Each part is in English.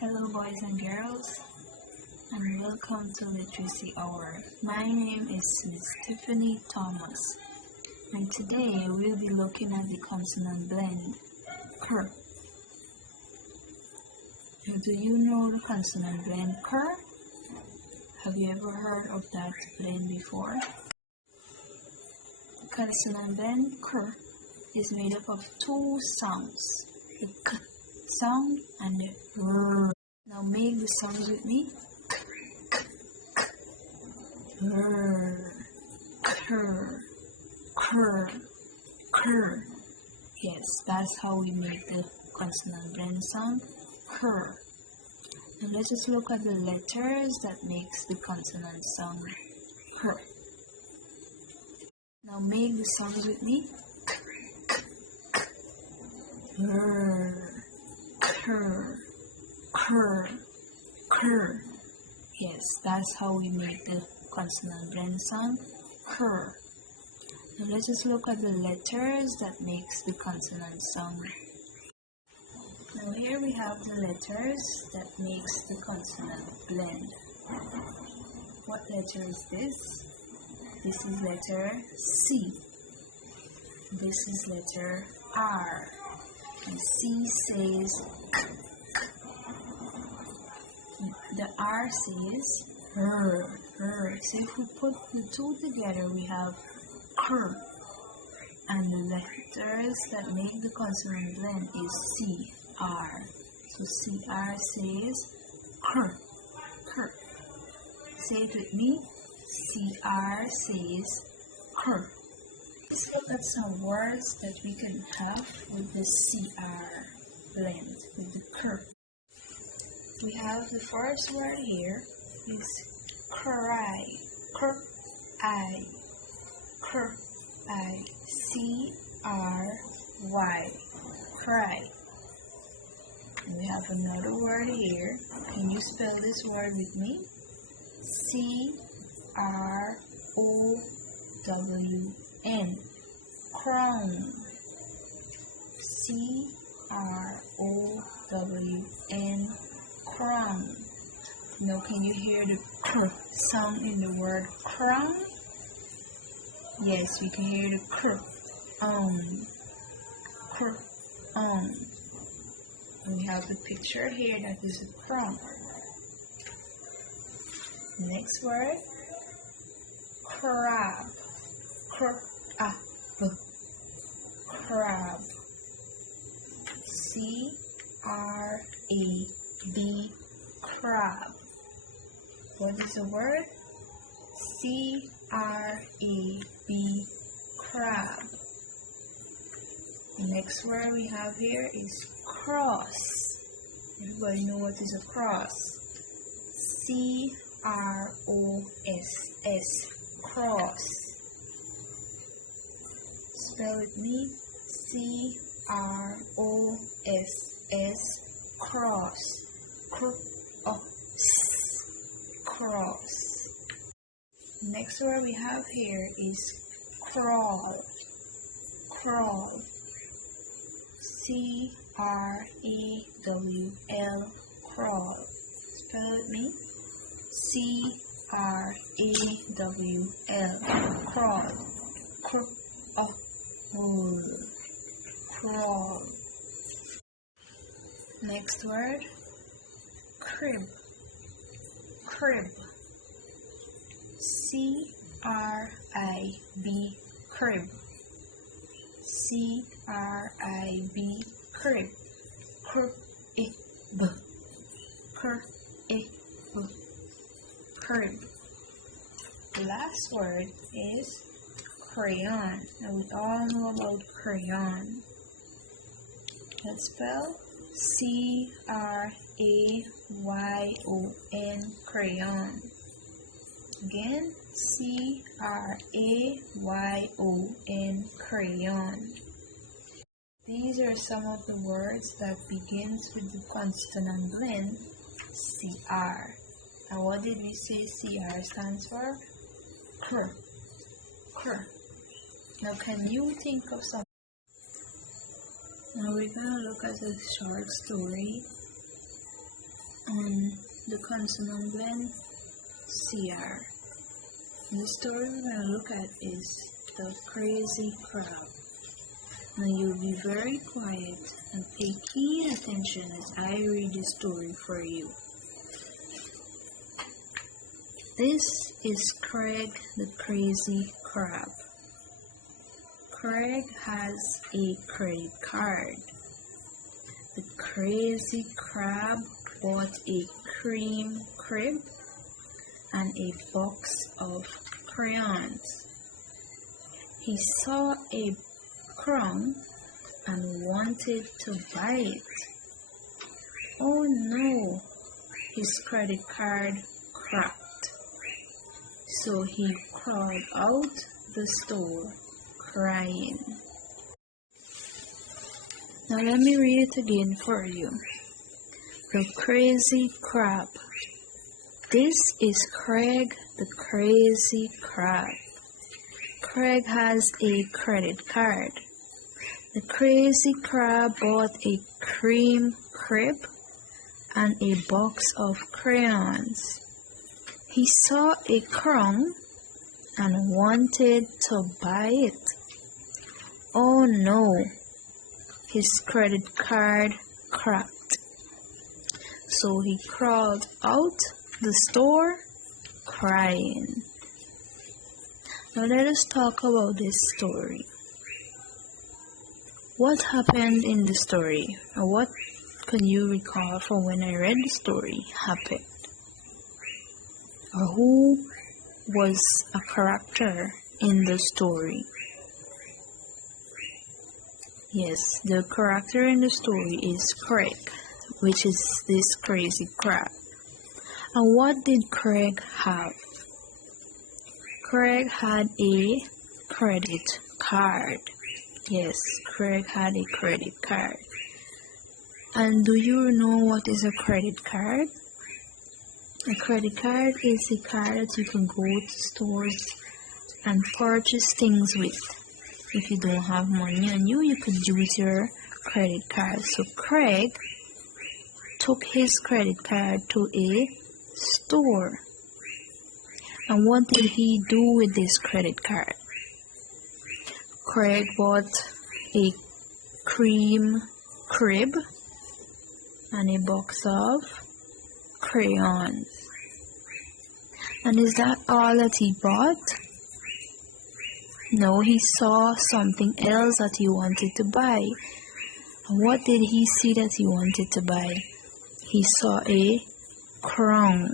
Hello boys and girls, and welcome to Literacy Hour. My name is Miss Tiffany Thomas, and today we'll be looking at the consonant blend, KR. Now, do you know the consonant blend KR? Have you ever heard of that blend before? The consonant blend KR is made up of two sounds, the K sound and the R. Now make the sounds with me. R, KR, KR, KR. Yes, that's how we make the consonant blend sound, KR. Now let's just look at the letters that makes the consonant sound KR. Now make the sounds with me. R, KR, KR, KR. Yes, that's how we make the consonant blend sound, KR. Now let's just look at the letters that makes the consonant sound. Now here we have the letters that makes the consonant blend. What letter is this? This is letter C. This is letter R. And C says K. The R says R. So if we put the two together, we have KR. And the letters that make the consonant blend is CR. So CR says KR. KR. Say it with me. CR says KR. Let's look at some words that we can have with the CR blend, with the KR. We have the first word here is cry, K-I, K-I, C-R-Y, cry. And we have another word here. Can you spell this word with me? C-R-O-W-N, crown, C-R-O-W-N, crown. Now can you hear the KR sound in the word crown? Yes, we can hear the KR. KR. And we have the picture here that is a crown. Next word, crab. Crab. Crab. C-R-A-B. Crab. What is the word? C-R-A-B. Crab. The next word we have here is cross. Everybody know what is a cross? C-R-O-S-S. Cross. Spell with me. C-R-O-S-S. Cross. Cross. Next word we have here is crawl. Crawl. C-R-A-W-L. Crawl. Spell it with me. C-R-A-W-L. Crawl. Crawl. Next word, crib. Crib. C-R-I-B. Crib. C-R-I-B. Crib. Crib. Crib. The last word is crayon. Now we all know about crayon. Let's spell C-R-A-Y-O-N, crayon. Again, C-R-A-Y-O-N, crayon. These are some of the words that begins with the consonant blend, CR. And what did we say CR stands for? KR. KR. Now can you think of some? Now we're going to look at a short story on the consonant blend CR. The story we're going to look at is the crazy crab. Now you'll be very quiet and pay keen attention as I read the story for you. This is Craig the crazy crab. Craig has a credit card. The crazy crab bought a cream crib and a box of crayons. He saw a crown and wanted to buy it. Oh no, his credit card cracked. So he crawled out the store crying. Now let me read it again for you. The crazy crab. This is Craig the crazy crab. Craig has a credit card. The crazy crab bought a cream crib and a box of crayons. He saw a crown and wanted to buy it. Oh no, his credit card cracked. So he crawled out the store crying. Now let us talk about this story. What happened in the story? Or what can you recall from when I read the story happened? Or who was a character in the story? Yes, the character in the story is Craig, which is this crazy crab. And what did Craig have? Craig had a credit card. Yes, Craig had a credit card. And do you know what is a credit card? A credit card is a card that you can go to stores and purchase things with. If you don't have money on you, you could use your credit card. So Craig took his credit card to a store. And what did he do with this credit card? Craig bought a cream crib and a box of crayons. And is that all that he bought? No, he saw something else that he wanted to buy. And what did he see that he wanted to buy? He saw a crown.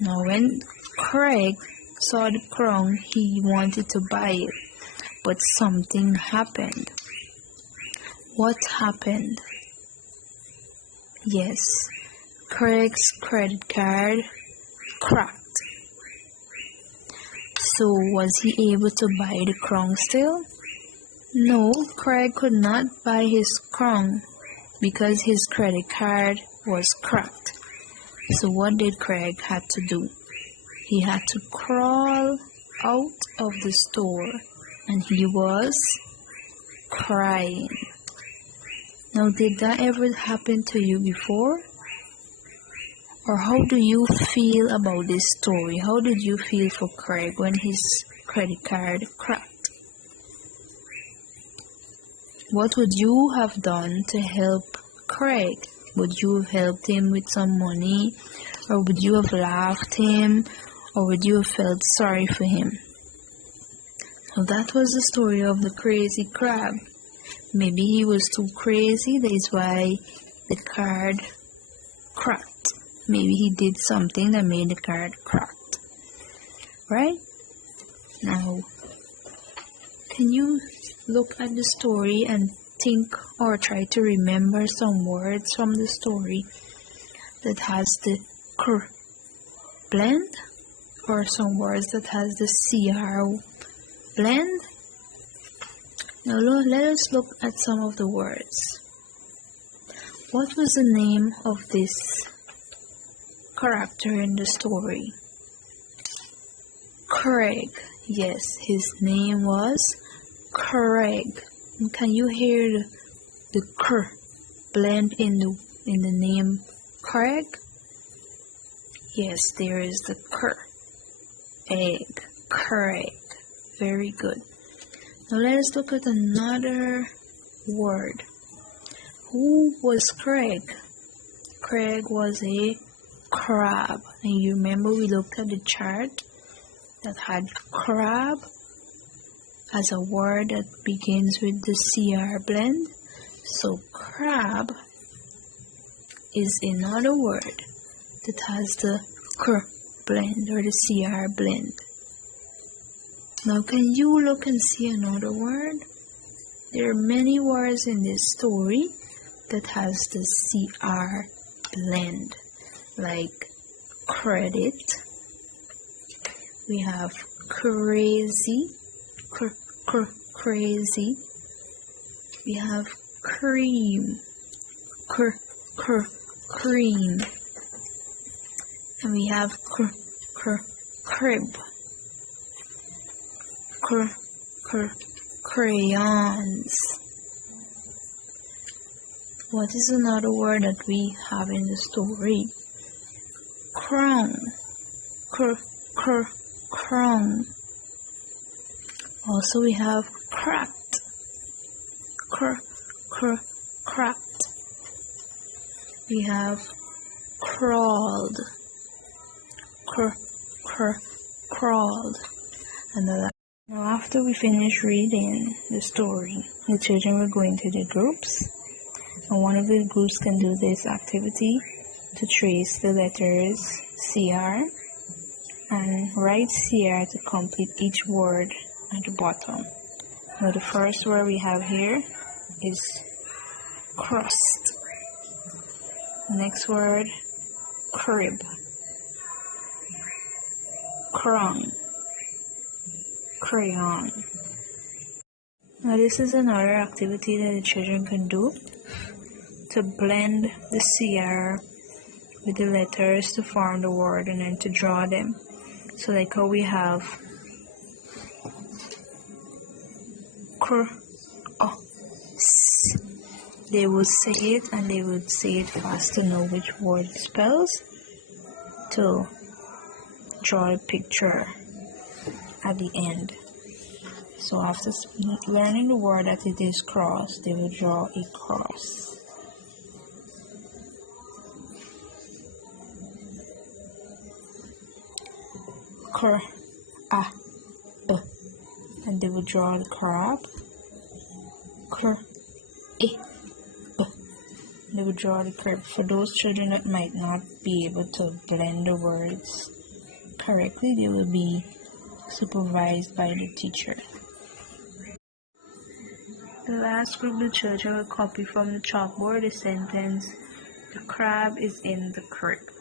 Now when Craig saw the crown, he wanted to buy it, but something happened. What happened? Yes, Craig's credit card cracked. So was he able to buy the crown still? No, Craig could not buy his crown because his credit card was cracked. So what did Craig have to do? He had to crawl out of the store and he was crying. Now, did that ever happen to you before? Or how do you feel about this story? How did you feel for Craig when his credit card cracked? What would you have done to help Craig? Would you have helped him with some money? Or would you have laughed him? Or would you have felt sorry for him? So that was the story of the crazy crab. Maybe he was too crazy, that is why the card cracked. Maybe he did something that made the card cracked. Right? Now, can you look at the story and think or try to remember some words from the story that has the cr blend, or some words that has the CR blend? Now let us look at some of the words. What was the name of this character in the story? Craig. Yes, his name was Craig. And can you hear the cr blend in the name Craig? Yes, there is the egg, Craig. Very good. Now let us look at another word. Who was Craig? Craig was a crab. And you remember we looked at the chart that had crab as a word that begins with the CR blend. So crab is another word that has the cr blend or the CR blend. Now can you look and see another word? There are many words in this story that has the CR blend, like credit. We have crazy, crazy. We have cream, cream. And we have crib, crayons. What is another word that we have in the story? Crown, crown. Also we have cracked, cracked. We have crawled, crawled. Now after we finish reading the story, the children will go into the groups, and one of the groups can do this activity to trace the letters CR and write CR to complete each word at the bottom. Now the first word we have here is crust. The next word, crib, crown, crayon. Now this is another activity that the children can do to blend the CR with the letters to form the word and then to draw them. So like how we have they would say it and they would say it fast to know which word it spells to draw a picture at the end. So after learning the word that it is cross, they will draw a cross. And they will draw the crab. They will draw the crab. For those children that might not be able to blend the words correctly, they will be supervised by the teacher. The last group of children will copy from the chalkboard the sentence, "The crab is in the creek."